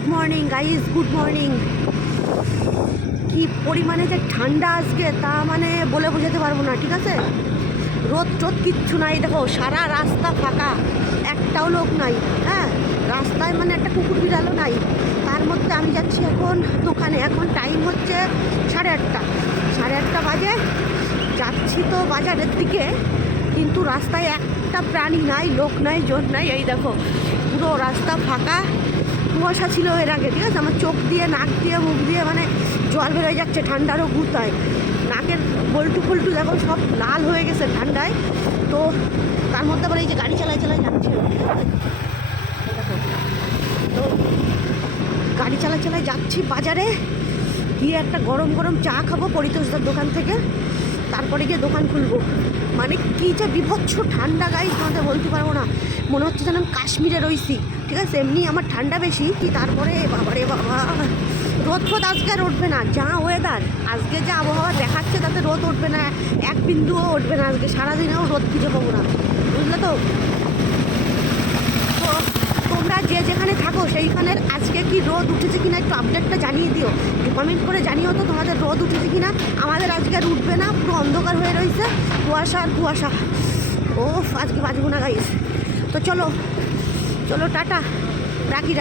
Good morning guys, good morning. কি পরিমাণে যে ঠান্ডা আজকে তা মানে বলে বোঝাতে পারবো না, ঠিক আছে। রোদ টোদ কিচ্ছু নাই, দেখো সারা রাস্তা ফাঁকা, একটাও লোক নাই। হ্যাঁ, রাস্তায় মানে একটা কুকুর বিড়ালও নাই। তার মধ্যে আমি যাচ্ছি এখন দোকানে। এখন টাইম হচ্ছে 8:30, 8:30 বাজে। যাচ্ছি তো বাজারের দিকে, কিন্তু রাস্তায় একটা প্রাণী নাই, লোক নাই, জন নাই। এই দেখো পুরো রাস্তা ফাঁকা। কুয়াশা ছিল এর আগে, ঠিক আছে। আমার চোখ দিয়ে, নাক দিয়ে, মুখ দিয়ে মানে জল বেরোয় যাচ্ছে ঠান্ডারও গুতায়। নাকের বল্টু ফল্টু দেখো সব লাল হয়ে গেছে ঠান্ডায়। তো তার মধ্যে আবার এই যে গাড়ি চালায় যাচ্ছে, দেখো। তো গাড়ি চালায় যাচ্ছি বাজারে, গিয়ে একটা গরম গরম চা খাবো পরিতোষদার দোকান থেকে, তারপরে গিয়ে দোকান খুলবো। মানে কী যে বিভৎস ঠান্ডা গাইজ, তোমাদের বলতে পারবো না। মনে হচ্ছে যেন আমি কাশ্মীরে রয়েছি, ঠিক আছে। এমনি আমার ঠান্ডা বেশি, কি তারপরে বাবারে বাবা, রোদ ফোদ আজকে আর উঠবে না। যা ওয়েদার আজকে, যা আবহাওয়া দেখাচ্ছে তাতে রোদ উঠবে না, এক বিন্দুও উঠবে না আজকে। সারাদিনেও রোদ খুঁজে পাবো না, বুঝলে তো। তো তোমরা যে যেখানে থাকো সেইখানের আজকে কি রোদ উঠেছে কিনা একটু আপডেটটা জানিয়ে দিও, কমেন্ট করে জানিও তো তোমাদের রোদ উঠেছে কিনা। আমাদের আজকে আর উঠবে না, পুরো অন্ধকার হয়ে রয়েছে, কুয়াশা আর কুয়াশা। ও আজকে বাজবো না গাইস। তো চলো টাটা, রাখি।